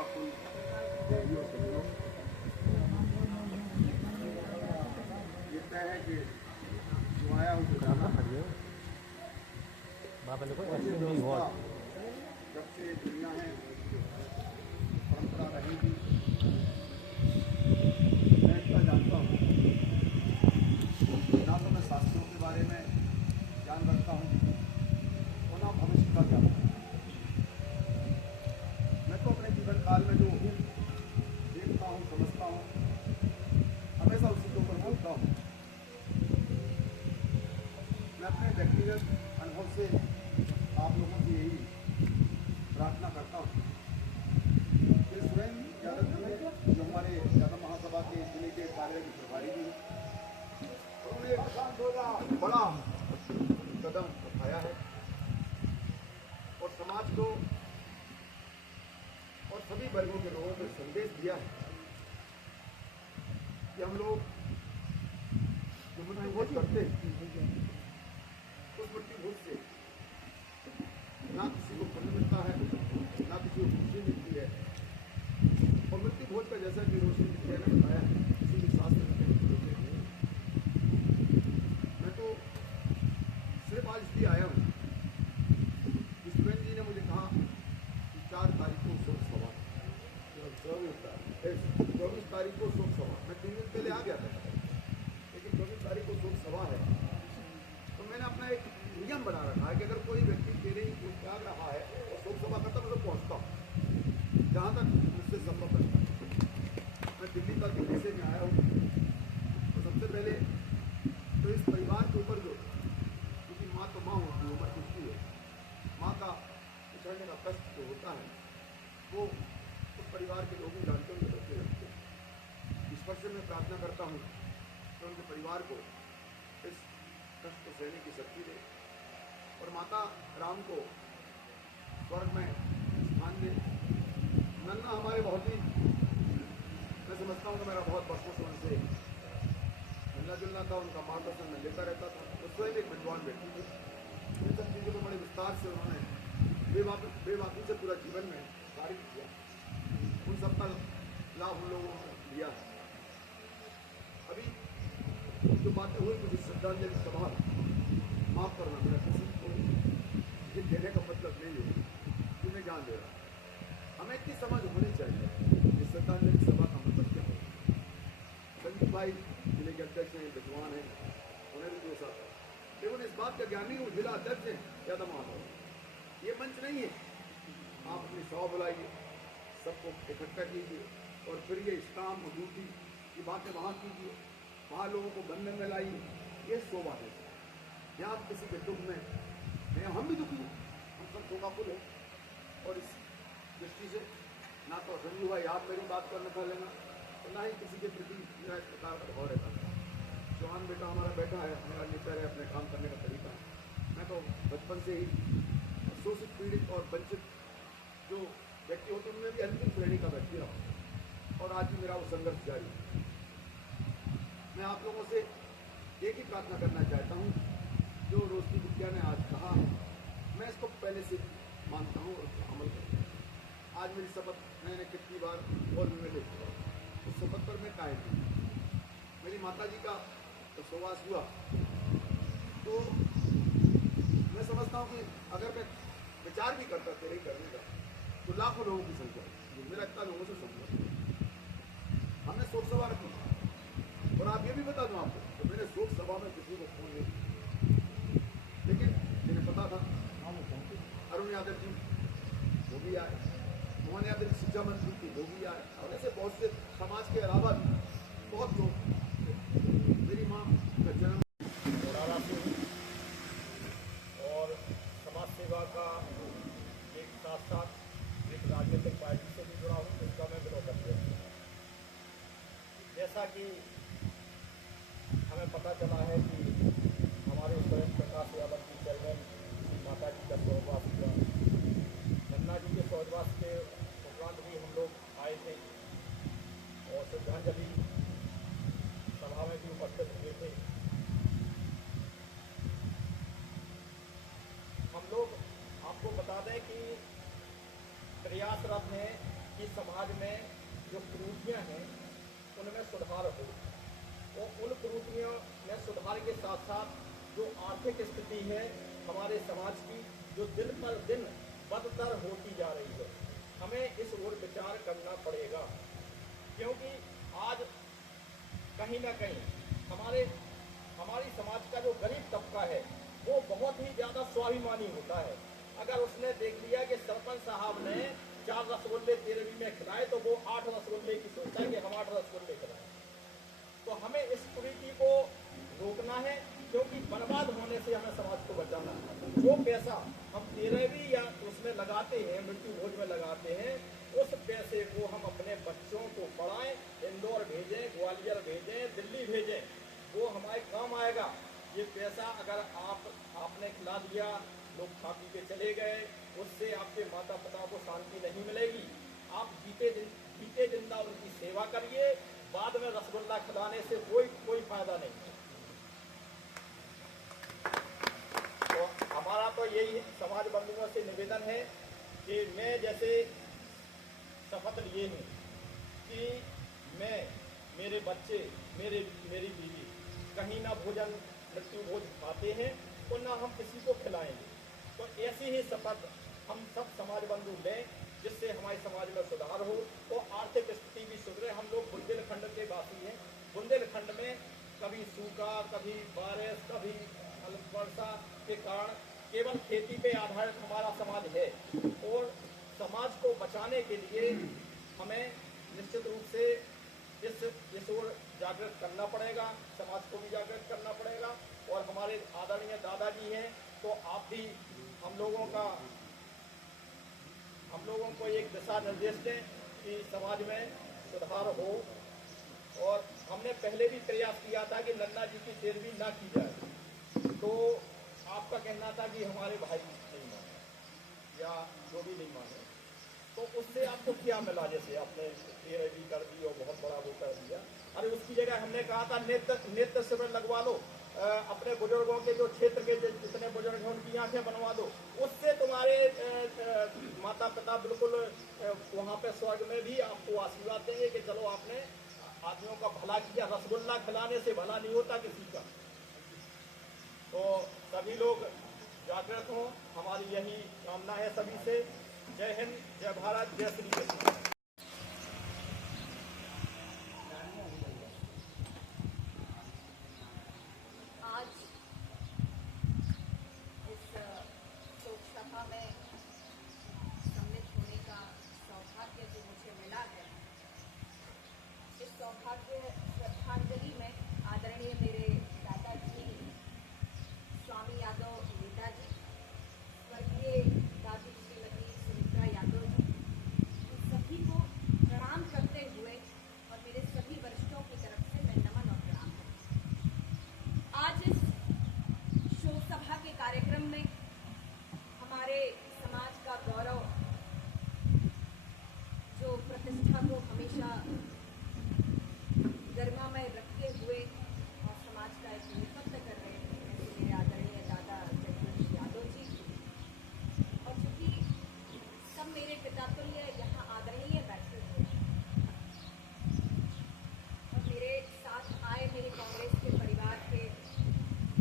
का कुल वीडियो सुन लो। ये तय है कि जो आया हूँ तो जाना है। जब से दुनिया है परंपरा रहेगी, मैं इतना जानता हूँ। ना तो मैं शास्त्रों के बारे में ज्ञान रखता हूँ और ना भविष्य का ज्ञान। मैं तो अपने जीवन काल में जो देखता हूँ, समझता हूँ, हमेशा उसी के ऊपर बोलता हूँ। मैं अपने व्यक्तिगत अनुभव से आप लोगों से यही प्रार्थना करता हूँ कि स्वयं यादव जी ने, जो हमारे यादव महासभा के जिले के कार्य के प्रभारी भी हैं, उन्होंने एक बड़ा कदम उठाया है और समाज को और सभी वर्गों के लोगों को संदेश दिया है कि हम लोग जो मृत्युभोज करते हैं, उस मृत्युभोज से ना किसी को पुण्य मिलता है, ना किसी को खुशी मिलती है। और मृत्युभोज का जैसा कि रोशनी जी ने बताया है, किसी भी शास्त्र में नहीं। मैं तो सिर्फ आज इसलिए आया हूँ, जी ने मुझे कहा कि 4 तारीख को शोक सभा, 24 तारीख को शोक सभा। मैं 3 दिन पहले आ गया था, लेकिन 24 तारीख को शोक सभा है। तो मैंने अपना एक नियम बना रखा है कि अगर कोई व्यक्ति मेरे ही कोई त्याग रहा है और शोक सभा करता मैं तो पहुँचता हूँ जहाँ तक मुझसे संभव बनता है। मैं दिल्ली का दिल्ली से मैं आया हूँ, तो सबसे पहले तो इस परिवार के ऊपर जो, क्योंकि माँ तो माँ होती है, उम्र कुछ है, माँ का पिछड़ने का कष्ट जो होता है वो उस परिवार के लोग ही जानते हैं, बच्चे रखते हैं। ईश्वर से मैं प्रार्थना करता हूँ कि उनके परिवार को इस कष्ट को सहने की शक्ति दे और माता राम को स्वर्ग में स्थान दे। नन्ना हमारे बहुत ही, मैं समझता हूँ कि मेरा बहुत वर्षों से उनसे मिलना जुलना था, उनका मार्गदर्शन मैं लेता रहता था। वो स्वयं एक विद्वान व्यक्ति थे। इन सब चीज़ों को बड़े विस्तार से उन्होंने बेबाकी से पूरा जीवन में कार्य किया। उन सबका लाभ हम लोगों ने लिया है। अभी जो बातें हुई, मुझे श्रद्धांजलि सभा, माफ़ करना, मेरा किसी को ये देने का मतलब नहीं है कि मैं जान दे रहा हूँ। हमें इतनी समझ होनी चाहिए कि श्रद्धांजलि सभा का मतलब क्या है। संजीव भाई जिले के अध्यक्ष हैं, विद्वान हैं, उन्हें भी जोश आता है, लेकिन इस बात का ज्ञान नहीं, वो जिला अध्यक्ष हैं यादव महासभा। ये मंच नहीं है। आप अपनी सभा बुलाइए, सबको इकट्ठा कीजिए और फिर ये इस्लाम और ड्यूटी की बातें वहाँ कीजिए, वहाँ लोगों को बंधन में लाइए। ये शोभा है। यहाँ आप किसी के दुख में, हम भी दुखी हैं, हम सब शोभाकुल हैं। और इस दृष्टि से ना तो संजीव भाई आप मेरी बात पर नफा लेना, तो ना ही किसी के प्रति मेरा इस प्रकार का भाव रहता है। चौहान बेटा हमारा बेटा है, हमारा नेता है, अपने काम करने का तरीका है। मैं तो बचपन से ही शोषित, पीड़ित और वंचित जो व्यक्ति होते हैं उनमें भी अंतिम श्रेणी का व्यक्ति रहा और आज भी मेरा वो संघर्ष जारी है। मैं आप लोगों से एक ही प्रार्थना करना चाहता हूँ, जो रोशनी विद्या ने आज कहा है, मैं इसको पहले से मानता हूँ और उसको अमल करता हूँ। आज मेरी शपथ मैंने कितनी बार बोल में ले चुका, उस शपथ पर मैं कायम हूँ। मेरी माता जी का तो सुवास हुआ, तो मैं समझता हूँ कि अगर मैं विचार भी करता तेरे ही करने का, तो लाखों लोगों की संख्या, मेरा इतना लोगों से संपर्क। हमने शोक सभा रखी और आप ये भी बता दूं आपको, तो मैंने शोक सभा में किसी को फोन नहीं किया, लेकिन जिन्हें पता था, अरुण यादव जी वो भी आए, मोहन यादव जी शिक्षा मंत्री थी वो भी आए, और ऐसे बहुत से समाज के अलावा भी बहुत लोग। मेरी माँ का जन्म मोरारा से और समाज सेवा का एक साथ साथ एक राजनीतिक पार्टी से भी जुड़ा हूँ, जिसका मैं विरोध करता हूँ। जैसा कि हमें पता चला है कि हमारे स्वयं प्रकाश यादव की चरणन माता जी का स्वर्गवास हुआ। नन्ना जी के स्वर्गवास के उपरांत भी हम लोग आए थे और श्रद्धांजलि सभा में भी उपस्थित हुए थे। हम लोग आपको बता दें कि प्रयासरत हैं कि समाज में जो कुरीतियाँ हैं उनमें सुधार हो, और उन कुरीतियों में सुधार के साथ साथ जो आर्थिक स्थिति है हमारे समाज की, जो दिन पर दिन बदतर होती जा रही है, हमें इस ओर विचार करना पड़ेगा। क्योंकि आज कहीं ना कहीं हमारी समाज का जो गरीब तबका है वो बहुत ही ज़्यादा स्वाभिमानी होता है। अगर उसने देख लिया कि सरपंच साहब ने 4 रसगुल्ले 13वीं में खिलाए तो वो 8 रसगुल्ले की सोचता है कि हम 8 रसगुल्ले खिलाएं। तो हमें इस कुरीति को रोकना है, क्योंकि बर्बाद होने से हमें समाज को बचाना है। जो पैसा हम 13वीं या उसमें लगाते हैं, मृत्यु भोज में लगाते हैं, उस पैसे को हम अपने बच्चों को पढ़ाएं, इंदौर भेजें, ग्वालियर भेजें, दिल्ली भेजें, वो हमारे काम आएगा। ये पैसा अगर आपने खिला दिया, लोग खा पी के चले गए, उससे आपके माता पिता को शांति नहीं मिलेगी। आप जीते जिंदा उनकी सेवा करिए, बाद में रसगुल्ला खिलाने से कोई फायदा नहीं। तो हमारा तो यही समाज बंधुओं से निवेदन है कि मैं जैसे शपथ लिए हूँ कि मैं, मेरे बच्चे, मेरी बीवी कहीं ना भोजन मृत्यु भोज खाते हैं और ना हम किसी को खिलाएंगे। तो ऐसी ही शपथ हम सब समाज बंधु लें, जिससे हमारे समाज में सुधार हो और आर्थिक स्थिति भी सुधरे। हम लोग बुंदेलखंड के वासी हैं। बुंदेलखंड में कभी सूखा, कभी बारिश, कभी वर्षा के कारण केवल खेती पे आधारित हमारा समाज है, और समाज को बचाने के लिए हमें निश्चित रूप से इस ओर जागृत करना पड़ेगा, समाज को भी जागृत करना पड़ेगा। और हमारे आदरणीय दादाजी हैं, तो आप भी हम लोगों को एक दिशा निर्देश दें कि समाज में सुधार हो। और हमने पहले भी प्रयास किया था कि नन्ना जी की 13वीं ना की जाए, तो आपका कहना था कि हमारे भाई नहीं माने या जो भी नहीं माने, तो उससे आपको क्या मिला? जैसे आपने 13वीं कर दी और बहुत बड़ा वो कर दिया, अरे उसकी जगह हमने कहा था नेत्र शिविर लगवा लो, अपने बुजुर्गों के जो क्षेत्र के जितने बुजुर्ग हैं उनकी आंखें बनवा दो, उससे तुम्हारे माता पिता बिल्कुल वहाँ पे स्वर्ग में भी आपको आशीर्वाद देंगे कि चलो आपने आदमियों का भला किया। रसगुल्ला खिलाने से भला नहीं होता किसी का। तो सभी लोग जागृत हों, हमारी यही कामना है सभी से। जय हिंद, जय भारत, जय श्री कृष्ण। श्रद्धांजलि में आदरणीय मेरे दादाजी स्वामी यादव नेताजी, स्वर्गीय दादी श्रीमती सुमित्रा यादव जी, इन सभी को प्रणाम करते हुए और मेरे सभी वरिष्ठों की तरफ से मैं नमन और प्रणाम करती हूँ। आज इस शोक सभा के कार्यक्रम में हमारे समाज का गौरव, जो प्रतिष्ठा को हमेशा गरिमा में रखते हुए और समाज का एक नेतृत्व कर रहे हैं, मेरे आदरणीय दादा जगदीश यादव जी। और चूंकि सब मेरे पितातुल्य यहाँ आदरणीय बैठे हुए हैं और मेरे साथ आए मेरे कांग्रेस के परिवार के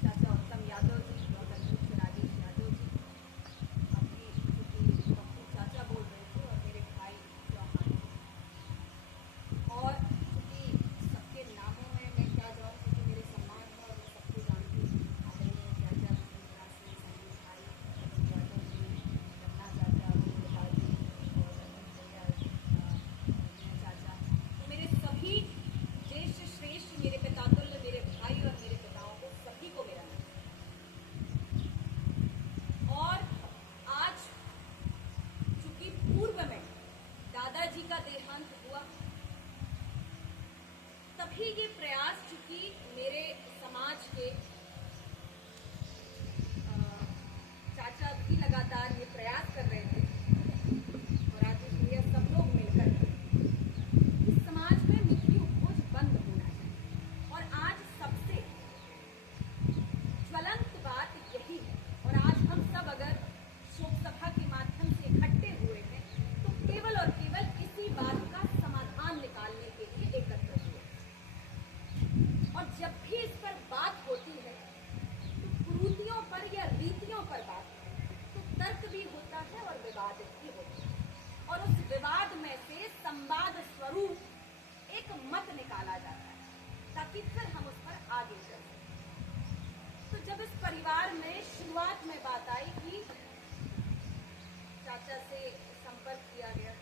चाचा उत्तम यादव जी और अध्यक्ष राजेश यादव जी, आपकी चूंकि डॉक्टर चाचा बोल रहे थे, और मेरे भाई चौहान जी, और तभी ये प्रयास, चूंकि मेरे समाज के चाचा भी लगातार ये प्रयास कर रहे थे, और आज इसलिए सब लोग मिलकर इस समाज में मृत्यु भोज बंद होना चाहिए। और आज सबसे ज्वलंत बात यही है, और आज हम सब अगर शोक सभा के माध्यम से इकट्ठे हुए हैं तो केवल और केवल इसी और उस विवाद में से संवाद स्वरूप एक मत निकाला जाता है ताकि फिर हम उस पर आगे चल सकें। तो जब इस परिवार में शुरुआत में बात आई कि चाचा से संपर्क किया गया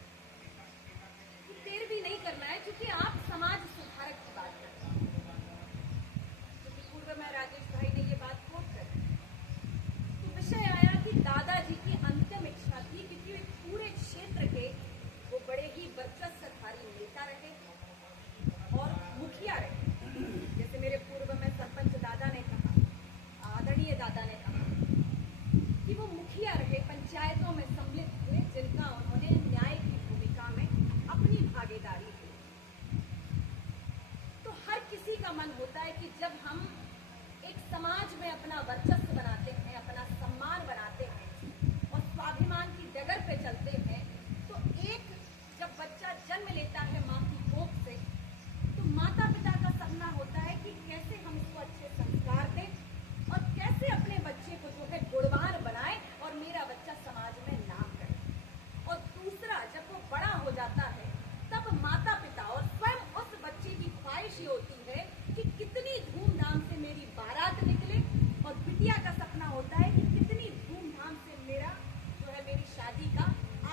कि देर भी नहीं करना है क्योंकि आप समाज सुधारक की बात करते हैं, क्योंकि पूर्व में राजेश भाई ने ये बात कोट करी, तो विषय आया कि दादाजी की अंतिम इच्छा थी क्योंकि पूरे क्षेत्र के वो बड़े ही वर्चस्वधारी नेता रहे और मुखिया रहे। जैसे मेरे पूर्व में सरपंच दादा ने कहा, आदरणीय दादा ने कहा कि वो मुखिया रहे, पंचायतों में सम्मिलित हुए जिनका उन्होंने न्याय की भूमिका में अपनी भागीदारी दी। तो हर किसी का मन होता है कि जब हम एक समाज में अपना वर्चस्व बनाते हैं, अपना सम्मान बनाते हैं और स्वाभिमान की डगर पे चलते हैं, तो एक जब बच्चा जन्म लेता है माँ की कोख से, तो माता पिता का सपना होता है कि कैसे हम उसको अच्छे संस्कार दें और कैसे अपने बच्चे को जो है गुणवान बनाए और मेरा बच्चा समाज में नाम करे। और दूसरा, जब वो बड़ा हो जाता है तब माता पिता और स्वयं उस बच्चे की ख्वाहिश ये होती है कि कितनी धूमधाम से मेरी बारात निकले, और बिटिया का सपना होता है कि कितनी धूमधाम से मेरा जो है मेरी शादी का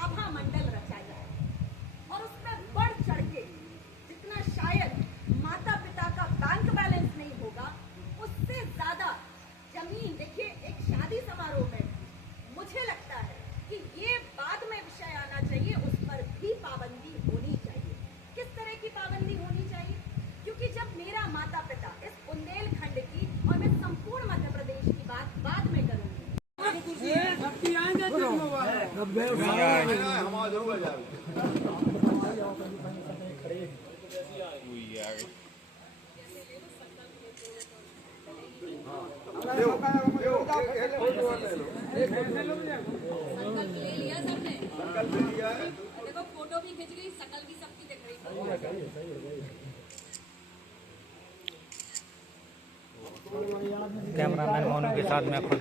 आभा मंडल रचा जाए। और उसमें बढ़ चढ़ के जितना शायद माता पिता का बैंक बैलेंस नहीं होगा, उससे ज्यादा जमीन, देखिए एक शादी समारोह में मुझे लगता है कि ये बाद में विषय आना चाहिए, उस पर भी पाबंदी होनी चाहिए। किस तरह की पाबंदी होनी चाहिए? क्योंकि जब मेरा माता पिता इस बुंदेलखंड की, और मैं संपूर्ण मध्य प्रदेश की बात बाद में करूंगी, संकल्प ले लिया सबने, देखो फोटो भी खिंच गई, शकल भी सबकी दिख रही। कैमरामैन मोनू के साथ में खुद